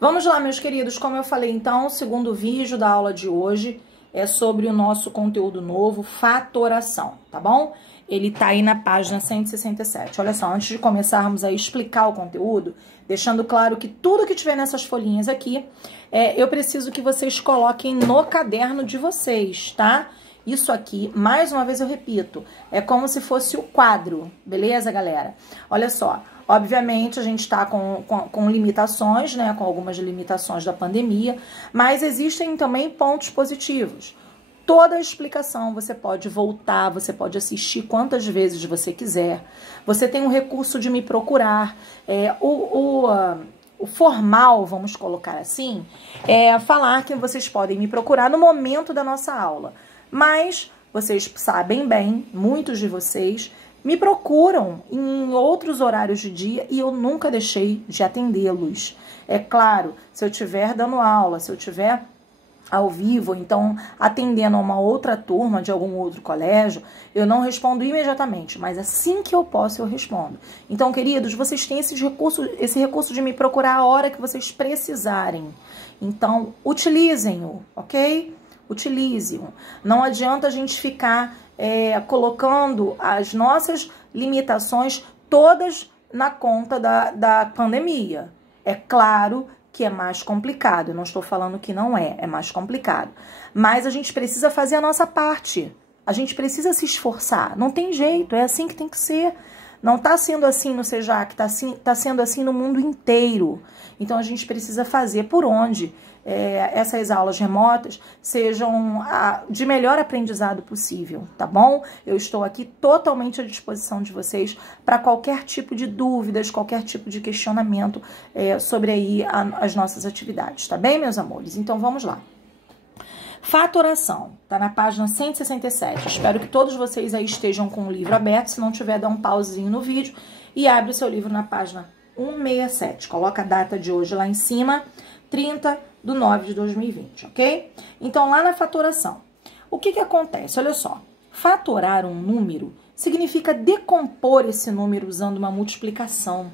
Vamos lá, meus queridos, como eu falei então, o segundo vídeo da aula de hoje é sobre o nosso conteúdo novo, fatoração, tá bom? Ele tá aí na página 167. Olha só, antes de começarmos a explicar o conteúdo, deixando claro que tudo que tiver nessas folhinhas aqui, eu preciso que vocês coloquem no caderno de vocês, tá? Isso aqui, mais uma vez eu repito, é como se fosse o quadro, beleza, galera? Olha só. Obviamente, a gente está com limitações, né? Com algumas limitações da pandemia, mas existem também pontos positivos. Toda a explicação você pode voltar, você pode assistir quantas vezes você quiser. Você tem um recurso de me procurar. O formal, vamos colocar assim, é falar que vocês podem me procurar no momento da nossa aula. Mas vocês sabem bem, muitos de vocês me procuram em outros horários de dia e eu nunca deixei de atendê-los. É claro, se eu estiver dando aula, se eu estiver ao vivo, então atendendo a uma outra turma de algum outro colégio, eu não respondo imediatamente, mas assim que eu posso, eu respondo. Então, queridos, vocês têm esse recurso de me procurar a hora que vocês precisarem. Então, utilizem-o, ok? Utilize-o. Não adianta a gente ficar colocando as nossas limitações todas na conta da pandemia. É claro que é mais complicado, eu não estou falando que não é mais complicado. Mas a gente precisa fazer a nossa parte, a gente precisa se esforçar, não tem jeito, é assim que tem que ser. Não está sendo assim no Sejac, está sendo assim no mundo inteiro. Então a gente precisa fazer por onde essas aulas remotas sejam de melhor aprendizado possível, tá bom? Eu estou aqui totalmente à disposição de vocês para qualquer tipo de dúvidas, qualquer tipo de questionamento sobre aí as nossas atividades, tá bem, meus amores? Então vamos lá. Fatoração, tá na página 167. Espero que todos vocês aí estejam com o livro aberto. Se não tiver, dá um pauzinho no vídeo e abre o seu livro na página 167. Coloca a data de hoje lá em cima, 30/9/2020, ok? Então, lá na fatoração, o que acontece? Olha só, fatorar um número significa decompor esse número usando uma multiplicação.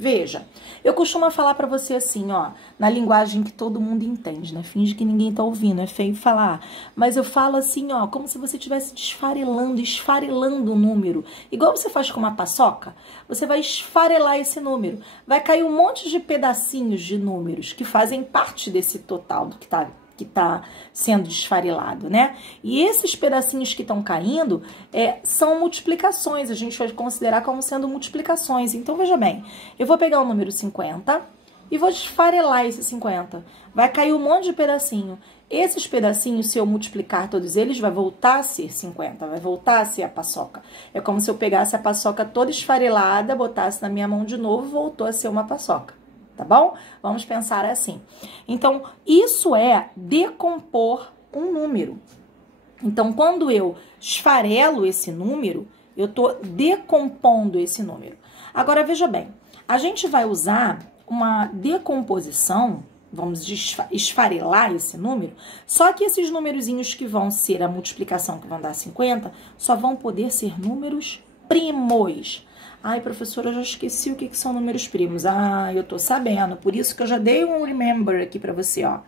Veja, eu costumo falar pra você assim, ó, na linguagem que todo mundo entende, né? Finge que ninguém tá ouvindo, é feio falar. Mas eu falo assim, ó, como se você estivesse esfarelando o número. Igual você faz com uma paçoca, você vai esfarelar esse número. Vai cair um monte de pedacinhos de números que fazem parte desse total do que tá sendo desfarelado, né? E esses pedacinhos que estão caindo são multiplicações, a gente vai considerar como sendo multiplicações. Então, veja bem, eu vou pegar o número 50 e vou desfarelar esse 50. Vai cair um monte de pedacinho. Esses pedacinhos, se eu multiplicar todos eles, vai voltar a ser 50, vai voltar a ser a paçoca. É como se eu pegasse a paçoca toda esfarelada, botasse na minha mão de novo e voltou a ser uma paçoca. Tá bom? Vamos pensar assim. Então, isso é decompor um número. Então, quando eu esfarelo esse número, eu tô decompondo esse número. Agora, veja bem, a gente vai usar uma decomposição, vamos esfarelar esse número, só que esses numerozinhos que vão ser a multiplicação, que vão dar 50, só vão poder ser números primos. Ai, professora, eu já esqueci o que são números primos. Ah, eu tô sabendo. Por isso que eu já dei um remember aqui pra você, ó.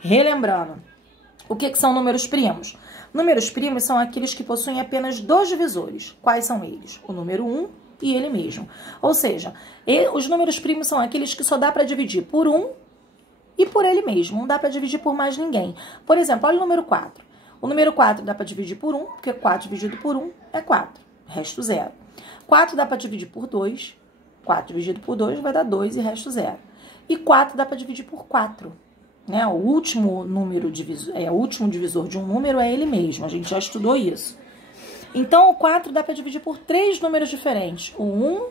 Relembrando. O que são números primos? Números primos são aqueles que possuem apenas dois divisores. Quais são eles? O número 1 e ele mesmo. Ou seja, os números primos são aqueles que só dá pra dividir por 1 e por ele mesmo. Não dá pra dividir por mais ninguém. Por exemplo, olha o número 4. O número 4 dá pra dividir por 1, porque 4 dividido por 1 é 4. Resto 0. 4 dá para dividir por 2. 4 dividido por 2 vai dar 2 e resto 0. E 4 dá para dividir por 4. Né? O último divisor de um número é ele mesmo. A gente já estudou isso. Então, o 4 dá para dividir por 3 números diferentes. O 1,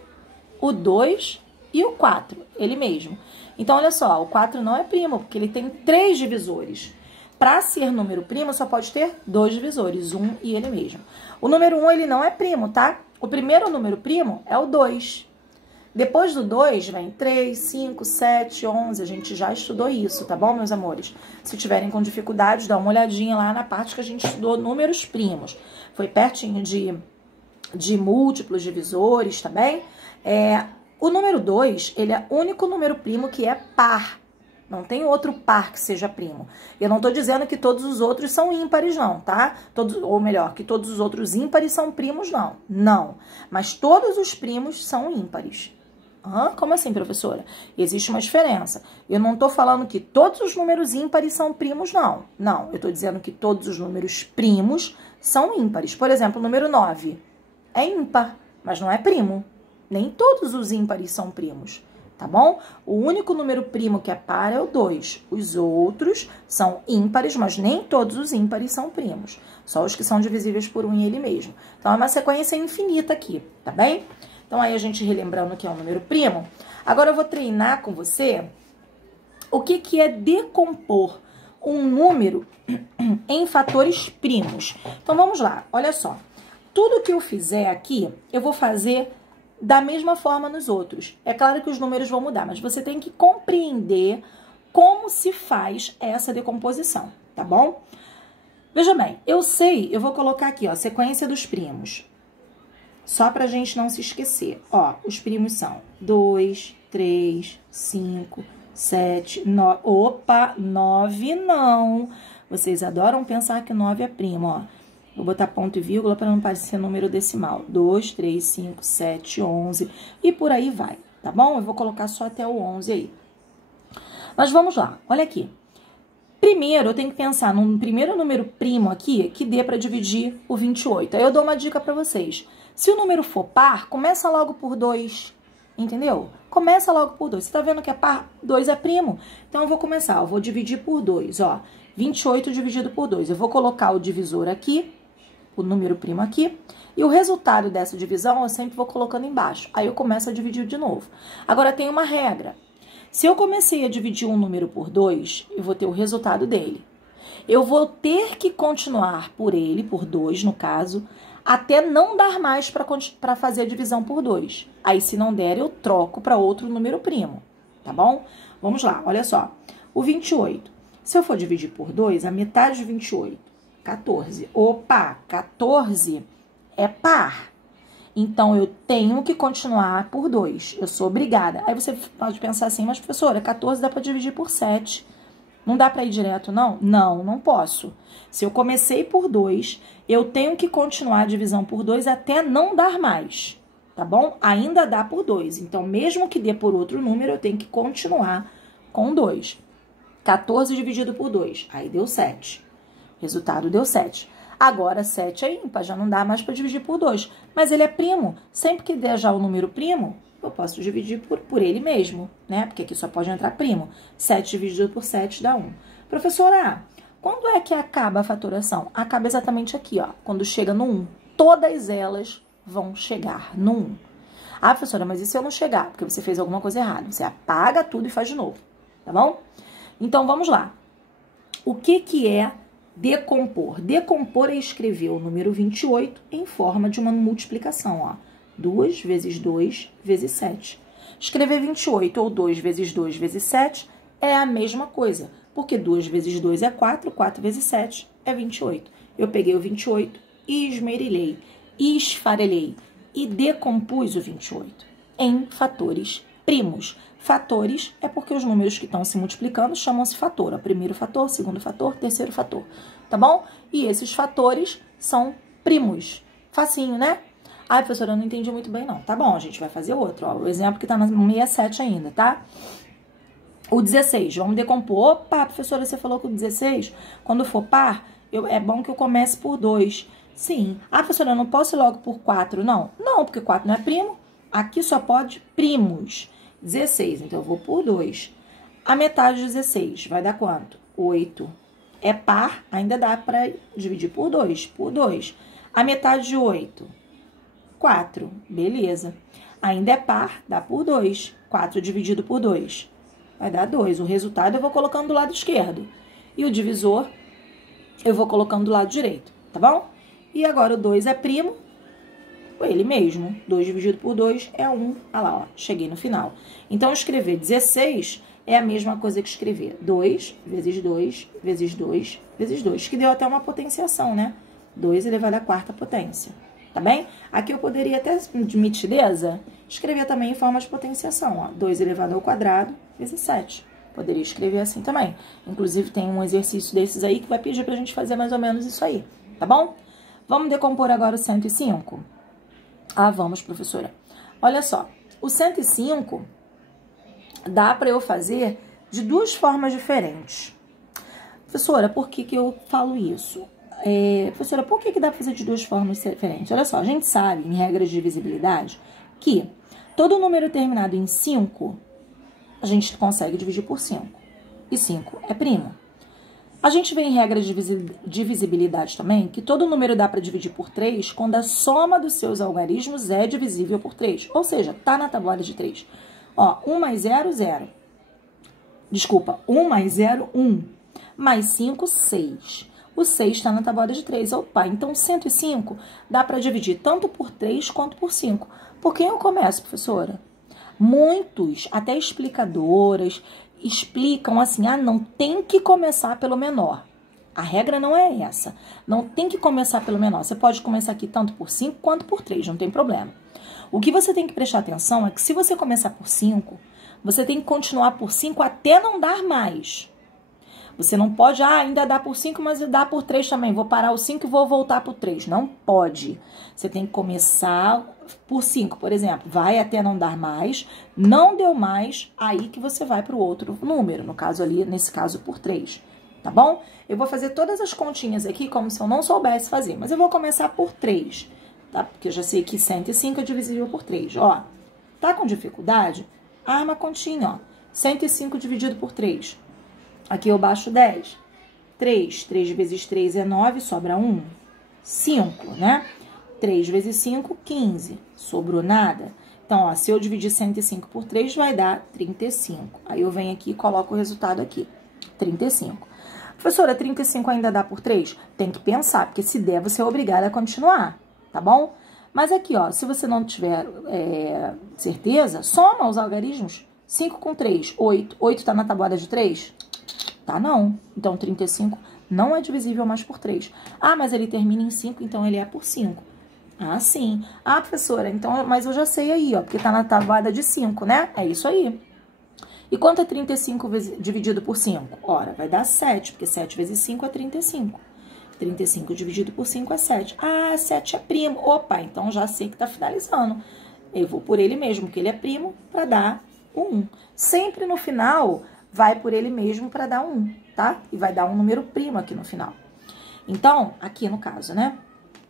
o 2 e o 4. Ele mesmo. Então, olha só. O 4 não é primo, porque ele tem 3 divisores. Para ser número primo, só pode ter 2 divisores. 1 e ele mesmo. O número 1, ele não é primo, tá? O primeiro número primo é o 2. Depois do 2 vem 3, 5, 7, 11. A gente já estudou isso, tá bom, meus amores? Se tiverem com dificuldade, dá uma olhadinha lá na parte que a gente estudou números primos. Foi pertinho de múltiplos divisores, tá bem? O número 2, ele é o único número primo que é par. Não tem outro par que seja primo. Eu não tô dizendo que todos os outros são ímpares, não, tá? Ou melhor, que todos os outros ímpares são primos, não. Não. Mas todos os primos são ímpares. Como assim, professora? Existe uma diferença. Eu não tô falando que todos os números ímpares são primos, não. Não, eu tô dizendo que todos os números primos são ímpares. Por exemplo, o número 9 é ímpar, mas não é primo. Nem todos os ímpares são primos. Tá bom? O único número primo que é par é o 2. Os outros são ímpares, mas nem todos os ímpares são primos. Só os que são divisíveis por 1 e ele mesmo. Então, é uma sequência infinita aqui, tá bem? Então, aí a gente relembrando que é um número primo. Agora, eu vou treinar com você o que é decompor um número em fatores primos. Então, vamos lá. Olha só. Tudo que eu fizer aqui, eu vou fazer da mesma forma nos outros. É claro que os números vão mudar, mas você tem que compreender como se faz essa decomposição, tá bom? Veja bem, eu vou colocar aqui, ó, sequência dos primos. Só pra gente não se esquecer. Ó, os primos são 2, 3, 5, 7, 9. Opa, 9 não. Vocês adoram pensar que 9 é primo, ó. Vou botar ponto e vírgula para não parecer número decimal. 2, 3, 5, 7, 11 e por aí vai, tá bom? Eu vou colocar só até o 11 aí. Mas vamos lá, olha aqui. Primeiro, eu tenho que pensar num primeiro número primo aqui que dê para dividir o 28. Aí eu dou uma dica para vocês. Se o número for par, começa logo por 2, entendeu? Começa logo por 2. Você tá vendo que é par? 2 é primo. Então, eu vou começar, eu vou dividir por 2, ó. 28 dividido por 2. Eu vou colocar o divisor aqui, o número primo aqui, e o resultado dessa divisão eu sempre vou colocando embaixo. Aí eu começo a dividir de novo. Agora tem uma regra. Se eu comecei a dividir um número por 2, eu vou ter o resultado dele. Eu vou ter que continuar por ele, por 2 no caso, até não dar mais para fazer a divisão por 2. Aí se não der, eu troco para outro número primo, tá bom? Vamos lá, olha só. O 28. Se eu for dividir por 2, a metade de 28, 14. Opa, 14 é par. Então, eu tenho que continuar por 2. Eu sou obrigada. Aí você pode pensar assim, mas professora, 14 dá para dividir por 7. Não dá para ir direto, não? Não, não posso. Se eu comecei por 2, eu tenho que continuar a divisão por 2 até não dar mais, tá bom? Ainda dá por 2. Então, mesmo que dê por outro número, eu tenho que continuar com 2. 14 dividido por 2, aí deu 7. Resultado deu 7. Agora, 7 é ímpar, já não dá mais para dividir por 2. Mas ele é primo. Sempre que der já o número primo, eu posso dividir por ele mesmo, né? Porque aqui só pode entrar primo. 7 dividido por 7 dá 1. Professora, quando é que acaba a fatoração? Acaba exatamente aqui, ó. Quando chega no 1. Todas elas vão chegar no 1. Ah, professora, mas e se eu não chegar? Porque você fez alguma coisa errada. Você apaga tudo e faz de novo, tá bom? Então, vamos lá. O que é decompor? Decompor é escrever o número 28 em forma de uma multiplicação, ó. 2 vezes 2 vezes 7. Escrever 28 ou 2 vezes 2 vezes 7 é a mesma coisa, porque 2 vezes 2 é 4, 4 vezes 7 é 28. Eu peguei o 28 e esmerilhei, esfarelhei e decompus o 28 em fatores primos. Fatores é porque os números que estão se multiplicando chamam-se fator. Primeiro fator, segundo fator, terceiro fator, tá bom? E esses fatores são primos. Facinho, né? Ai, professora, eu não entendi muito bem, não. Tá bom, a gente vai fazer outro, ó. O exemplo que tá no 67 ainda, tá? O 16, vamos decompor. Opa, professora, você falou que o 16, quando for par, é bom que eu comece por 2. Sim. Ah, professora, eu não posso ir logo por 4, não? Não, porque 4 não é primo. Aqui só pode primos. 16, então eu vou por 2. A metade de 16 vai dar quanto? 8. É par, ainda dá para dividir por 2. Por 2. A metade de 8? 4. Beleza. Ainda é par, dá por 2. 4 dividido por 2 vai dar 2. O resultado eu vou colocando do lado esquerdo. E o divisor eu vou colocando do lado direito, tá bom? E agora o 2 é primo. Ele mesmo. 2 dividido por 2 é 1. Olha lá, ó, cheguei no final. Então, escrever 16 é a mesma coisa que escrever 2 vezes 2 vezes 2 vezes 2, que deu até uma potenciação, né? 2 elevado à quarta potência, tá bem? Aqui eu poderia até, de mitideza, escrever também em forma de potenciação, ó. 2 elevado ao quadrado vezes 7. Poderia escrever assim também. Inclusive, tem um exercício desses aí que vai pedir pra gente fazer mais ou menos isso aí, tá bom? Vamos decompor agora o 105? Ah, vamos, professora. Olha só, o 105 dá pra eu fazer de duas formas diferentes. Professora, por que eu falo isso? Professora, por que dá pra fazer de duas formas diferentes? Olha só, a gente sabe, em regras de divisibilidade, que todo número terminado em 5, a gente consegue dividir por 5. E 5 é primo. A gente vê em regra de divisibilidade também que todo número dá para dividir por 3 quando a soma dos seus algarismos é divisível por 3. Ou seja, tá na tabuada de 3. Ó, 1 mais 0, 0. Desculpa, 1 mais 0, 1. Mais 5, 6. O 6 está na tabuada de 3. Opa, então 105 dá para dividir tanto por 3 quanto por 5. Por quem eu começo, professora? Muitos, até explicadoras, explicam assim, não tem que começar pelo menor. A regra não é essa. Não tem que começar pelo menor. Você pode começar aqui tanto por 5 quanto por 3, não tem problema. O que você tem que prestar atenção é que se você começar por 5, você tem que continuar por 5 até não dar mais. Você não pode, ainda dá por 5, mas dá por 3 também. Vou parar o 5 e vou voltar por 3. Não pode. Você tem que começar por 5, por exemplo. Vai até não dar mais. Não deu mais, aí que você vai para o outro número. No caso ali, nesse caso, por 3. Tá bom? Eu vou fazer todas as continhas aqui como se eu não soubesse fazer. Mas eu vou começar por 3, tá? Porque eu já sei que 105 é divisível por 3. Ó, tá com dificuldade? Arma a continha, ó. 105 dividido por 3. Aqui eu baixo 10. 3 vezes 3 é 9, sobra 1. 5, né? 3 vezes 5, 15. Sobrou nada. Então, ó, se eu dividir 105 por 3, vai dar 35. Aí eu venho aqui e coloco o resultado aqui. 35. Professora, 35 ainda dá por 3? Tem que pensar, porque se der, você é obrigada a continuar, tá bom? Mas aqui, ó, se você não tiver certeza, soma os algarismos. 5 com 3, 8. 8 tá na tabuada de 3? Tá, não. Então, 35 não é divisível mais por 3. Ah, mas ele termina em 5, então ele é por 5. Ah, sim. Ah, professora, então, mas eu já sei aí, ó, porque tá na tabuada de 5, né? É isso aí. E quanto é 35 dividido por 5? Ora, vai dar 7, porque 7 vezes 5 é 35. 35 dividido por 5 é 7. Ah, 7 é primo. Opa, então já sei que tá finalizando. Eu vou por ele mesmo, que ele é primo, para dar o 1. Sempre no final, vai por ele mesmo para dar 1, tá? E vai dar um número primo aqui no final. Então, aqui no caso, né?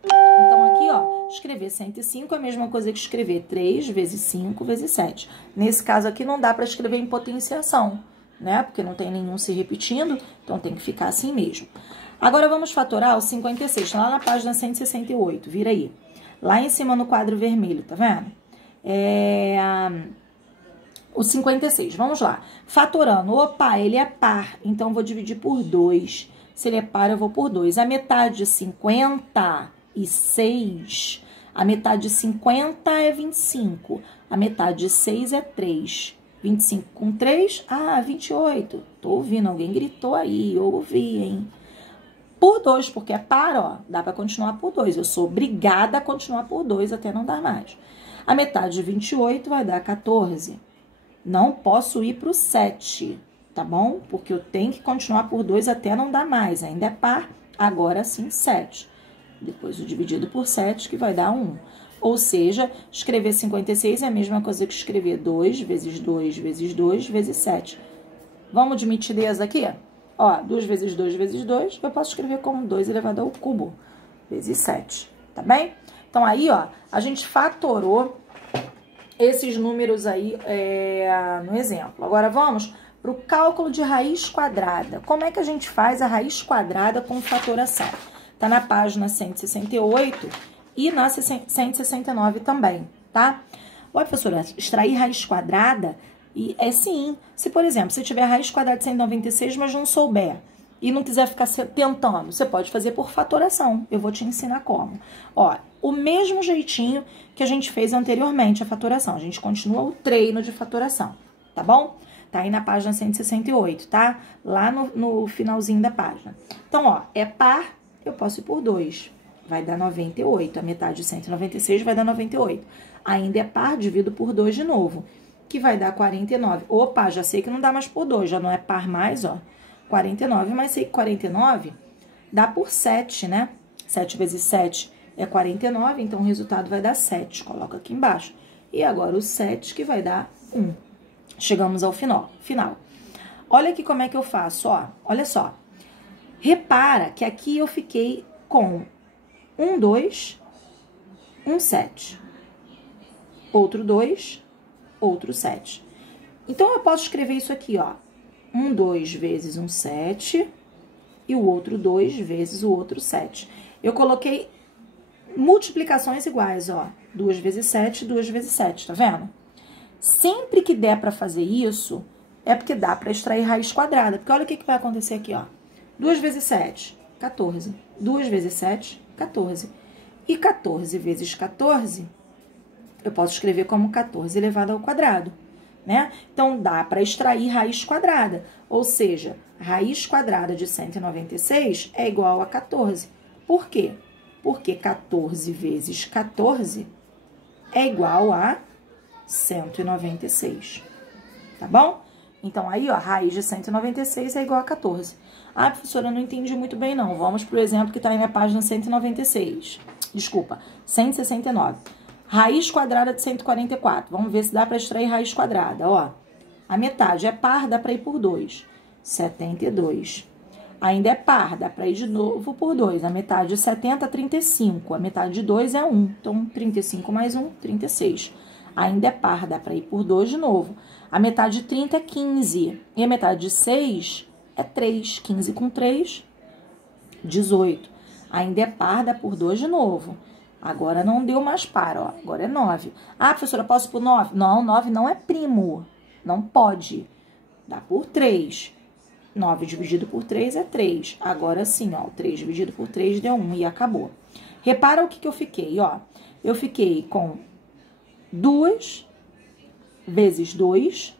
Então, aqui, ó, escrever 105 é a mesma coisa que escrever 3 vezes 5 vezes 7. Nesse caso aqui, não dá para escrever em potenciação, né? Porque não tem nenhum se repetindo, então tem que ficar assim mesmo. Agora, vamos fatorar o 56, lá na página 168, vira aí. Lá em cima no quadro vermelho, tá vendo? O 56, vamos lá. Fatorando, opa, ele é par, então vou dividir por 2. Se ele é par, eu vou por 2. A metade de 56, a metade de 50 é 25. A metade de 6 é 3. 25 com 3, 28. Tô ouvindo, alguém gritou aí, eu ouvi, hein? Por 2, porque é par, ó, dá pra continuar por 2. Eu sou obrigada a continuar por 2 até não dar mais. A metade de 28 vai dar 14. Não posso ir pro 7, tá bom? Porque eu tenho que continuar por 2 até não dar mais. Ainda é par, agora sim 7. Depois o dividido por 7, que vai dar 1. Ou seja, escrever 56 é a mesma coisa que escrever 2 vezes 2 vezes 2 vezes 7. Vamos de mitidez aqui? Ó, 2 vezes 2 vezes 2, eu posso escrever como 2 elevado ao cubo, vezes 7, tá bem? Então, aí, ó, a gente fatorou esses números aí no exemplo. Agora, vamos para o cálculo de raiz quadrada. Como é que a gente faz a raiz quadrada com fatoração? Tá na página 168 e na 169 também, tá? Olha, professora, extrair raiz quadrada é sim. Se, por exemplo, você tiver raiz quadrada de 196, mas não souber e não quiser ficar tentando, você pode fazer por fatoração. Eu vou te ensinar como. Ó, o mesmo jeitinho que a gente fez anteriormente a fatoração. A gente continua o treino de fatoração, tá bom? Tá aí na página 168, tá? Lá no finalzinho da página. Então, ó, é par, eu posso ir por 2. Vai dar 98. A metade de 196 vai dar 98. Ainda é par, divido por 2 de novo. que vai dar 49. Opa, já sei que não dá mais por 2, já não é par mais, ó. 49, mas sei que 49 dá por 7, né? 7 vezes 7 é 49, então o resultado vai dar 7. Coloca aqui embaixo. E agora o 7 que vai dar 1. Chegamos ao final. Olha aqui como é que eu faço, ó. Olha só. Repara que aqui eu fiquei com 1, 2, 1, 7. Outro 2, outro 7. Então, eu posso escrever isso aqui, ó. 1, 2 vezes um 7 e o outro 2 vezes o outro 7. Eu coloquei multiplicações iguais, ó. 2 vezes 7, 2 vezes 7, tá vendo? Sempre que der pra fazer isso, é porque dá pra extrair raiz quadrada. Porque olha o que vai acontecer aqui, ó. 2 vezes 7, 14. 2 vezes 7, 14. E 14 vezes 14, eu posso escrever como 14 elevado ao quadrado, né? Então, dá para extrair raiz quadrada. Ou seja, raiz quadrada de 196 é igual a 14. Por quê? Porque 14 vezes 14 é igual a 196. Tá bom? Então, aí, ó, raiz de 196 é igual a 14. Ah, professora, eu não entendi muito bem, não. Vamos pro exemplo que tá aí na página 196. Desculpa, 169. Raiz quadrada de 144. Vamos ver se dá para extrair raiz quadrada, ó. A metade é par, dá para ir por 2. 72. Ainda é par, dá para ir de novo por 2. A metade de 70 é 35. A metade de 2 é 1. Então, 35 mais 1, 36. Ainda é par, dá para ir por 2 de novo. A metade de 30 é 15. E a metade de 6 é 3. 15 com 3, 18. Ainda é par, dá por 2 de novo. Agora não deu mais par, ó. Agora é 9. Ah, professora, posso por 9? Não, 9 não é primo. Não pode. Dá por 3. 9 dividido por 3 é 3. Agora sim, ó. 3 dividido por 3 deu 1 e acabou. Repara o que eu fiquei, ó. Eu fiquei com 2 vezes 2,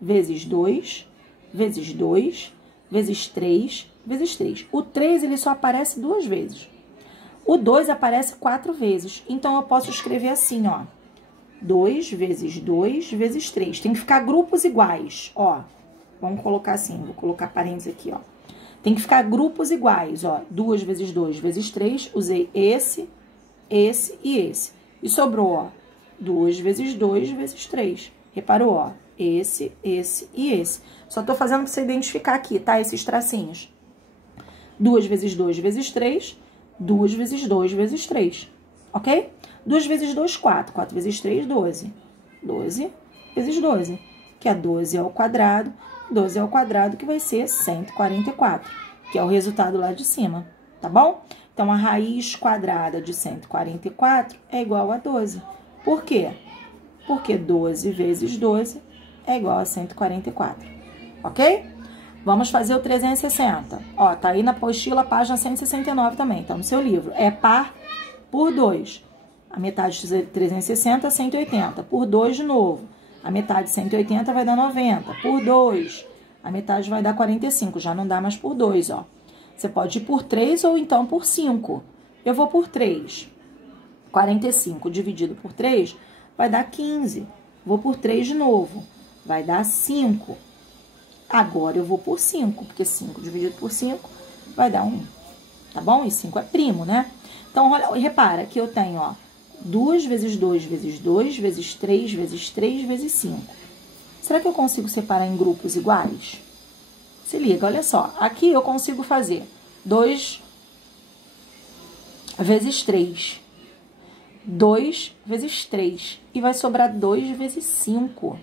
vezes 2, vezes 2, vezes 3, vezes 3. O 3, ele só aparece 2 vezes. O 2 aparece 4 vezes. Então, eu posso escrever assim, ó. 2 vezes 2 vezes 3. Tem que ficar grupos iguais, ó. Vamos colocar assim, vou colocar parênteses aqui, ó. Tem que ficar grupos iguais, ó. 2 vezes 2 vezes 3. Usei esse e esse. E sobrou, ó. 2 vezes 2 vezes 3. Reparou, ó. Esse e esse. Só tô fazendo pra você identificar aqui, tá? Esses tracinhos. 2 vezes 2 vezes 3. 2 vezes 2 vezes 3, ok? 2 vezes 2, 4. 4 vezes 3, 12. 12 vezes 12, que é 12 ao quadrado. 12 ao quadrado, que vai ser 144, que é o resultado lá de cima, tá bom? Então, a raiz quadrada de 144 é igual a 12. Por quê? Porque 12 vezes 12 é igual a 144, ok? Vamos fazer o 360. Ó, tá aí na apostila, página 169 também, tá no seu livro. É par por 2. A metade de 360 é 180. Por 2 de novo. A metade de 180 vai dar 90. Por 2. A metade vai dar 45. Já não dá mais por 2, ó. Você pode ir por 3 ou então por 5. Eu vou por 3. 45 dividido por 3 vai dar 15. Vou por 3 de novo. Vai dar 5. Agora, eu vou por 5, porque 5 dividido por 5 vai dar 1, tá bom? E 5 é primo, né? Então, olha, repara que eu tenho, ó, 2 vezes 2 vezes 2 vezes 3 vezes 3 vezes 5. Será que eu consigo separar em grupos iguais? Se liga, olha só. Aqui eu consigo fazer 2 vezes 3. 2 vezes 3. E vai sobrar 2 vezes 5.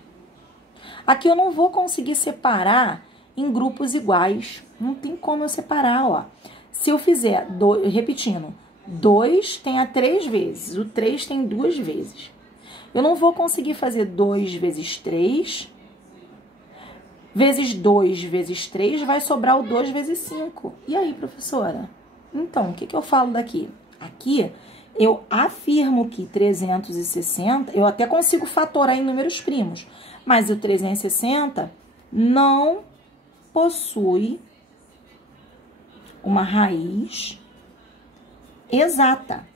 Aqui eu não vou conseguir separar em grupos iguais. Não tem como eu separar, ó. Se eu fizer, repetindo, 2 tem a 3 vezes, o 3 tem 2 vezes. Eu não vou conseguir fazer 2 vezes 3, vezes 2 vezes 3, vai sobrar o 2 vezes 5. E aí, professora? Então, o que eu falo daqui? Aqui, eu afirmo que 360, eu até consigo fatorar em números primos, mas o 360 não possui uma raiz exata,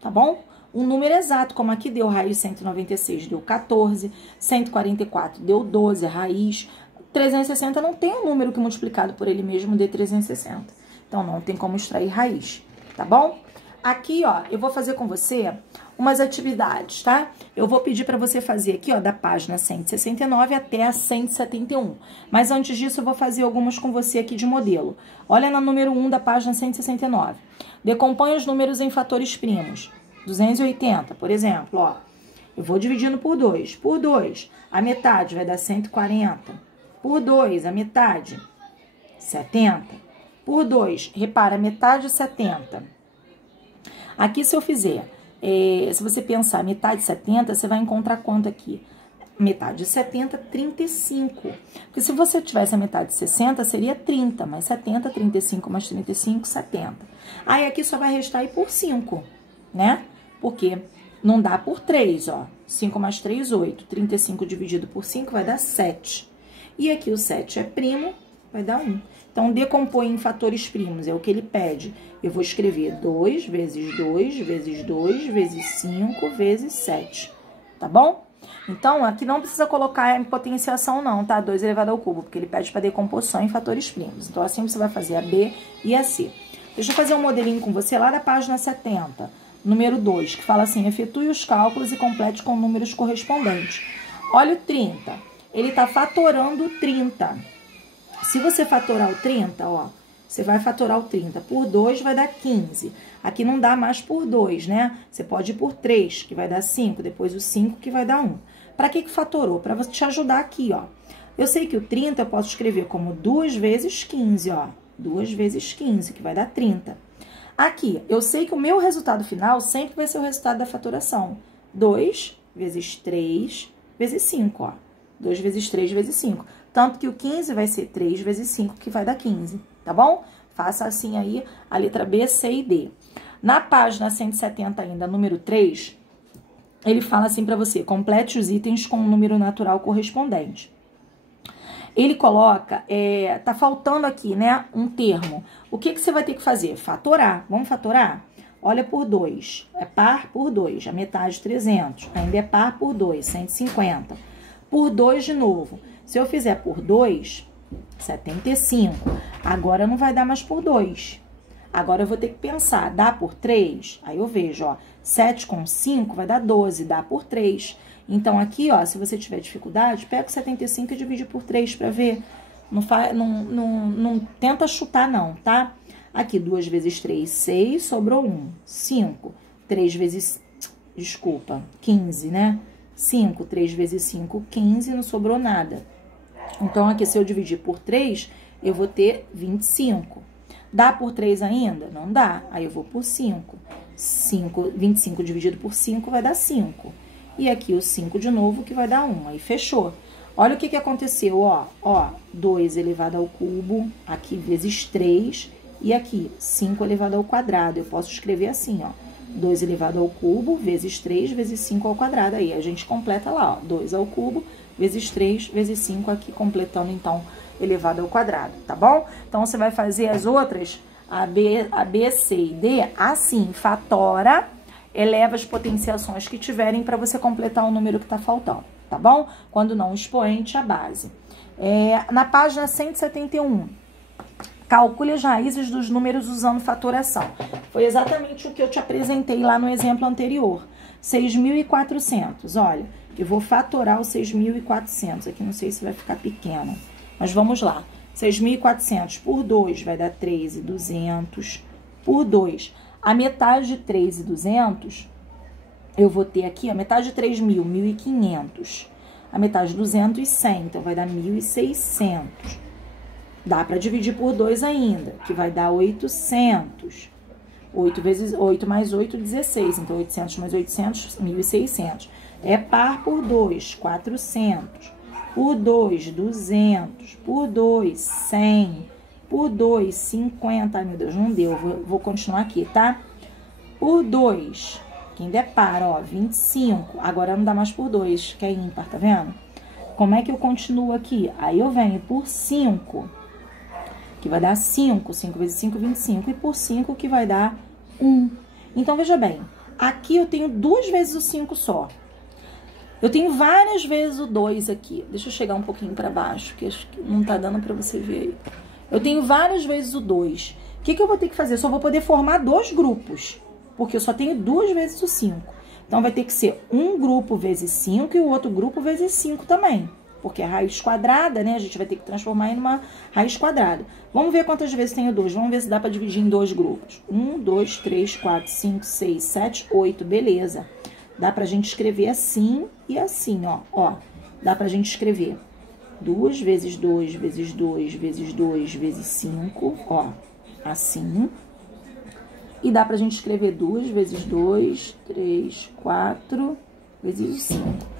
tá bom? um número exato, como aqui deu raiz 196, deu 14, 144 deu 12, raiz 360 não tem um número que multiplicado por ele mesmo dê 360. Então, não tem como extrair raiz, tá bom? Aqui, ó, eu vou fazer com você umas atividades, tá? Eu vou pedir para você fazer aqui, ó, da página 169 até a 171. Mas antes disso, eu vou fazer algumas com você aqui de modelo. Olha na número 1 da página 169. Decompõe os números em fatores primos. 280, por exemplo, ó. Eu vou dividindo por 2. Por 2, a metade vai dar 140. Por 2, a metade, 70. Por 2, repara, metade 70. Aqui, se eu fizer, se você pensar metade 70, você vai encontrar quanto aqui? Metade 70, 35. Porque se você tivesse a metade 60, seria 30, mas 70, 35 mais 35, 70. Aí, aqui só vai restar aí por 5, né? Porque não dá por 3, ó. 5 mais 3, 8. 35 dividido por 5 vai dar 7. E aqui o 7 é primo, vai dar 1. Então, decompõe em fatores primos, é o que ele pede. Eu vou escrever 2 vezes 2 vezes 2 vezes 5 vezes 7, tá bom? Então, aqui não precisa colocar em potenciação não, tá? 2 elevado ao cubo, porque ele pede para decomposição em fatores primos. Então, assim você vai fazer a B e a C. Deixa eu fazer um modelinho com você lá da página 70, número 2, que fala assim, efetue os cálculos e complete com números correspondentes. Olha o 30, ele tá fatorando 30. Se você fatorar o 30, ó, você vai fatorar o 30 por 2, vai dar 15. Aqui não dá mais por 2, né? Você pode ir por 3, que vai dar 5, depois o 5, que vai dar 1. Para que fatorou? Para te ajudar aqui, ó. Eu sei que o 30 eu posso escrever como 2 vezes 15, ó. 2 vezes 15, que vai dar 30. Aqui, eu sei que o meu resultado final sempre vai ser o resultado da fatoração. 2 vezes 3 vezes 5, ó. 2 vezes 3 vezes 5. Tanto que o 15 vai ser 3 vezes 5, que vai dar 15, tá bom? Faça assim aí a letra B, C e D. Na página 170 ainda, número 3, ele fala assim pra você, complete os itens com o número natural correspondente. Ele coloca, tá faltando aqui, né, um termo. O que você vai ter que fazer? Fatorar. Vamos fatorar? Olha por 2, é par por 2, a metade 300, ainda é par por 2, 150. Por 2 de novo. Se eu fizer por 2, 75. Agora não vai dar mais por 2. Agora eu vou ter que pensar, dá por 3? Aí eu vejo, ó, 7 com 5 vai dar 12, dá por 3. Então, aqui, ó, se você tiver dificuldade, pega o 75 e divide por 3 pra ver. Não tenta chutar, não, tá? Aqui, 2 vezes 3, 6, sobrou 1. 5. 3 vezes, desculpa, 15, né? 5, 3 vezes 5, 15, não sobrou nada. Então, aqui, se eu dividir por 3, eu vou ter 25. Dá por 3 ainda? Não dá. Aí, eu vou por 5. 25 dividido por 5 vai dar 5. E aqui, o 5 de novo, que vai dar 1. Aí, fechou. Olha o que aconteceu, ó. Ó, 2 elevado ao cubo, aqui vezes 3. E aqui, 5 elevado ao quadrado. Eu posso escrever assim, ó. 2 elevado ao cubo vezes 3 vezes 5 ao quadrado. Aí, a gente completa lá, ó. 2 ao cubo vezes 3 vezes 5 aqui, completando, então, elevado ao quadrado, tá bom? Então, você vai fazer as outras, a B, C e D, assim, fatora, eleva as potenciações que tiverem para você completar o número que tá faltando, tá bom? Quando não, expoente, a base. Na página 171, calcule as raízes dos números usando fatoração. Foi exatamente o que eu te apresentei lá no exemplo anterior. 6.400, olha, eu vou fatorar o 6.400, aqui não sei se vai ficar pequeno, mas vamos lá. 6.400 por 2 vai dar 3.200 por 2. A metade de 3.200, eu vou ter aqui, a metade de 3.000, 1.500. A metade de 200, 100, então vai dar 1.600. Dá para dividir por 2 ainda, que vai dar 800. 8 vezes 8 mais 8, 16. Então, 800 mais 800, 1.600. É par por 2, 400. Por 2, 200. Por 2, 100. Por 2, 50. Ai, meu Deus, não deu. Vou continuar aqui, tá? Por 2, que ainda é par, ó, 25. Agora não dá mais por 2, que é ímpar, tá vendo? Como é que eu continuo aqui? Aí eu venho por 5, que vai dar 5. 5 vezes 5, 25. E por 5, que vai dar 1. Então, veja bem, Aqui eu tenho 2 vezes o 5 só. Eu tenho várias vezes o 2 aqui. Deixa eu chegar um pouquinho para baixo, que acho que não tá dando para você ver aí. Eu tenho várias vezes o 2. O que eu vou ter que fazer? Eu só vou poder formar 2 grupos, porque eu só tenho 2 vezes o 5. Então, vai ter que ser um grupo vezes 5 e o outro grupo vezes 5 também. Porque é raiz quadrada, né? A gente vai ter que transformar em uma raiz quadrada. Vamos ver quantas vezes tem o 2. Vamos ver se dá para dividir em 2 grupos. 1, 2, 3, 4, 5, 6, 7, 8. Beleza. Dá pra gente escrever assim e assim, ó. Dá pra gente escrever 2 vezes 2 vezes 2 vezes 2 vezes 5, ó. Assim. E dá pra gente escrever 2 vezes 2, 3, 4 vezes 5.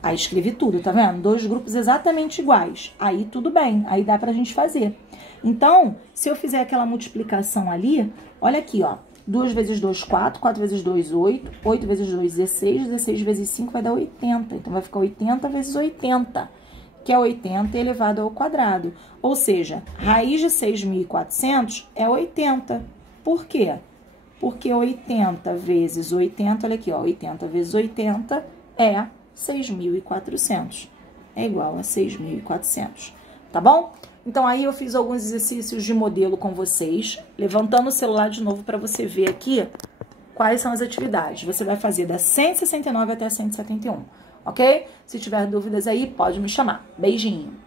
Aí escrevi tudo, tá vendo? 2 grupos exatamente iguais. Aí tudo bem, aí dá pra gente fazer. Então, se eu fizer aquela multiplicação ali, olha aqui, ó. 2 vezes 2, 4, 4 vezes 2, 8, 8 vezes 2, 16, 16 vezes 5 vai dar 80. Então, vai ficar 80 vezes 80, que é 80 elevado ao quadrado. Ou seja, raiz de 6.400 é 80. Por quê? Porque 80 vezes 80, olha aqui, ó, 80 vezes 80 é 6.400. É igual a 6.400, tá bom? Então, aí eu fiz alguns exercícios de modelo com vocês, levantando o celular de novo para você ver aqui quais são as atividades. Você vai fazer da 169 até a 171, ok? Se tiver dúvidas aí, pode me chamar. Beijinho!